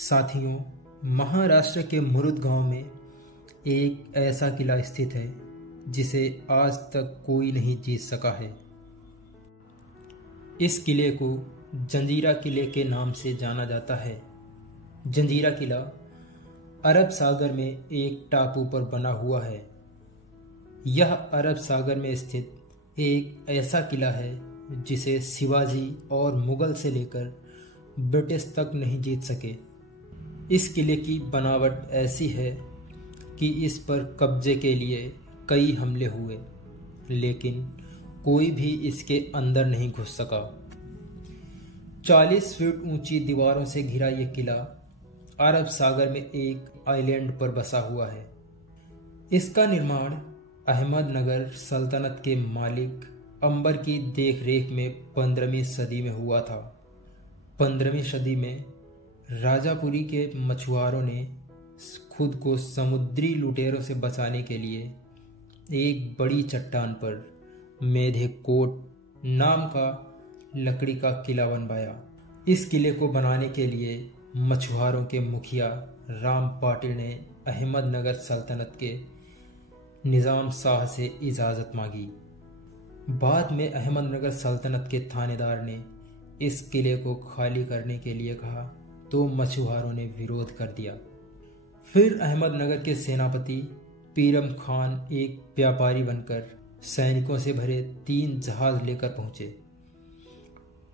साथियों, महाराष्ट्र के मुरुड गांव में एक ऐसा किला स्थित है जिसे आज तक कोई नहीं जीत सका है। इस किले को जंजीरा किले के नाम से जाना जाता है। जंजीरा किला अरब सागर में एक टापू पर बना हुआ है। यह अरब सागर में स्थित एक ऐसा किला है जिसे शिवाजी और मुगल से लेकर ब्रिटिश तक नहीं जीत सके। इस किले की बनावट ऐसी है कि इस पर कब्जे के लिए कई हमले हुए, लेकिन कोई भी इसके अंदर नहीं घुस सका। 40 फीट ऊंची दीवारों से घिरा यह किला अरब सागर में एक आइलैंड पर बसा हुआ है। इसका निर्माण अहमदनगर सल्तनत के मालिक अंबर की देखरेख में 15वीं सदी में हुआ था। 15वीं सदी में राजापुरी के मछुआरों ने खुद को समुद्री लुटेरों से बचाने के लिए एक बड़ी चट्टान पर मेधे कोट नाम का लकड़ी का किला बनवाया। इस किले को बनाने के लिए मछुआरों के मुखिया राम पाटिल ने अहमदनगर सल्तनत के निजाम शाह से इजाज़त मांगी। बाद में अहमदनगर सल्तनत के थानेदार ने इस किले को खाली करने के लिए कहा तो मछुआरों ने विरोध कर दिया। फिर अहमदनगर के सेनापति पीरम खान एक व्यापारी बनकर सैनिकों से भरे 3 जहाज लेकर पहुंचे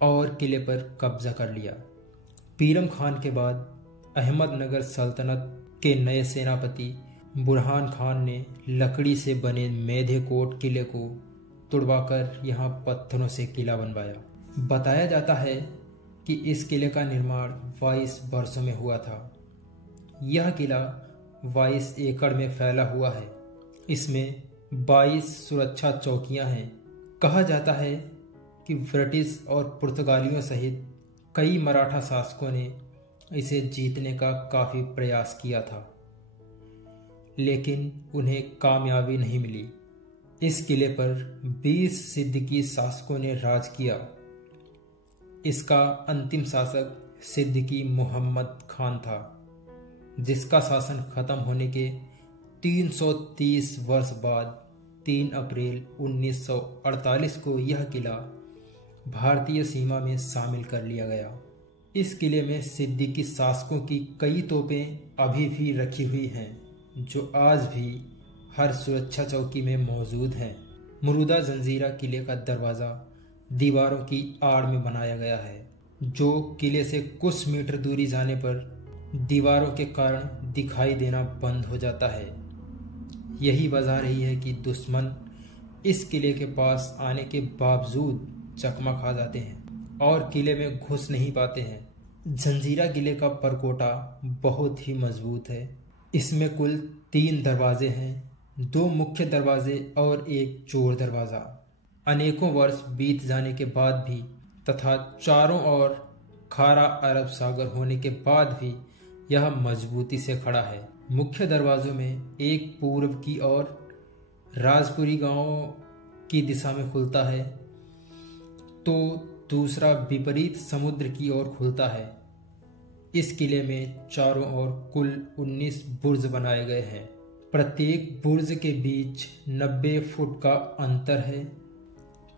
और किले पर कब्जा कर लिया। पीरम खान के बाद अहमदनगर सल्तनत के नए सेनापति बुरहान खान ने लकड़ी से बने मेधे कोट किले को तुड़वाकर यहाँ पत्थरों से किला बनवाया। बताया जाता है कि इस किले का निर्माण 22 वर्षों में हुआ था। यह किला 22 एकड़ में फैला हुआ है। इसमें 22 सुरक्षा चौकियां हैं। कहा जाता है कि ब्रिटिश और पुर्तगालियों सहित कई मराठा शासकों ने इसे जीतने का काफी प्रयास किया था, लेकिन उन्हें कामयाबी नहीं मिली। इस किले पर 20 सिद्दीकी शासकों ने राज किया। इसका अंतिम शासक सिद्दीकी मोहम्मद खान था, जिसका शासन खत्म होने के 330 वर्ष बाद 3 अप्रैल 1948 को यह किला भारतीय सीमा में शामिल कर लिया गया। इस किले में सिद्दीकी शासकों की कई तोपें अभी भी रखी हुई हैं, जो आज भी हर सुरक्षा चौकी में मौजूद हैं। मुरुदा जंजीरा किले का दरवाज़ा दीवारों की आड़ में बनाया गया है, जो किले से कुछ मीटर दूरी जाने पर दीवारों के कारण दिखाई देना बंद हो जाता है। यही वजह रही है कि दुश्मन इस किले के पास आने के बावजूद चकमा खा जाते हैं और किले में घुस नहीं पाते हैं। जंजीरा किले का परकोटा बहुत ही मजबूत है। इसमें कुल 3 दरवाजे हैं, 2 मुख्य दरवाजे और एक चोर दरवाज़ा। अनेकों वर्ष बीत जाने के बाद भी तथा चारों ओर खारा अरब सागर होने के बाद भी यह मजबूती से खड़ा है। मुख्य दरवाजों में एक पूर्व की ओर राजपुरी गांव की दिशा में खुलता है, तो दूसरा विपरीत समुद्र की ओर खुलता है। इस किले में चारों ओर कुल 19 बुर्ज बनाए गए हैं। प्रत्येक बुर्ज के बीच 90 फुट का अंतर है।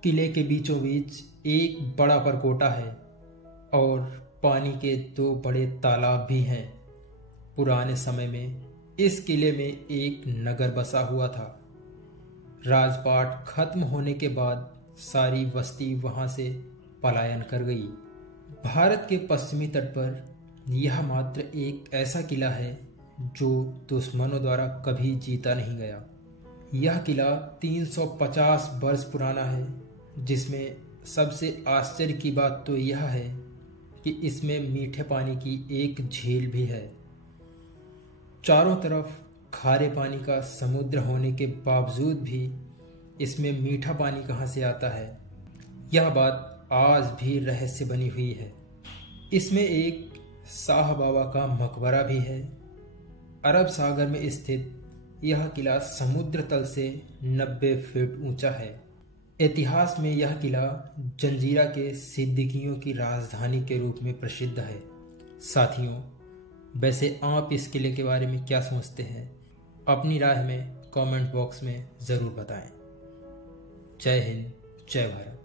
किले के बीचों बीच एक बड़ा परकोटा है और पानी के 2 बड़े तालाब भी हैं। पुराने समय में इस किले में एक नगर बसा हुआ था। राजपाट खत्म होने के बाद सारी बस्ती वहां से पलायन कर गई। भारत के पश्चिमी तट पर यह मात्र एक ऐसा किला है जो दुश्मनों द्वारा कभी जीता नहीं गया। यह किला 350 वर्ष पुराना है, जिसमें सबसे आश्चर्य की बात तो यह है कि इसमें मीठे पानी की एक झील भी है। चारों तरफ खारे पानी का समुद्र होने के बावजूद भी इसमें मीठा पानी कहाँ से आता है, यह बात आज भी रहस्य बनी हुई है। इसमें एक शाह बाबा का मकबरा भी है। अरब सागर में स्थित यह किला समुद्र तल से 90 फीट ऊंचा है। इतिहास में यह किला जंजीरा के सिद्दीकियों की राजधानी के रूप में प्रसिद्ध है। साथियों, वैसे आप इस किले के बारे में क्या सोचते हैं? अपनी राय हमें कमेंट बॉक्स में ज़रूर बताएं। जय हिंद, जय भारत।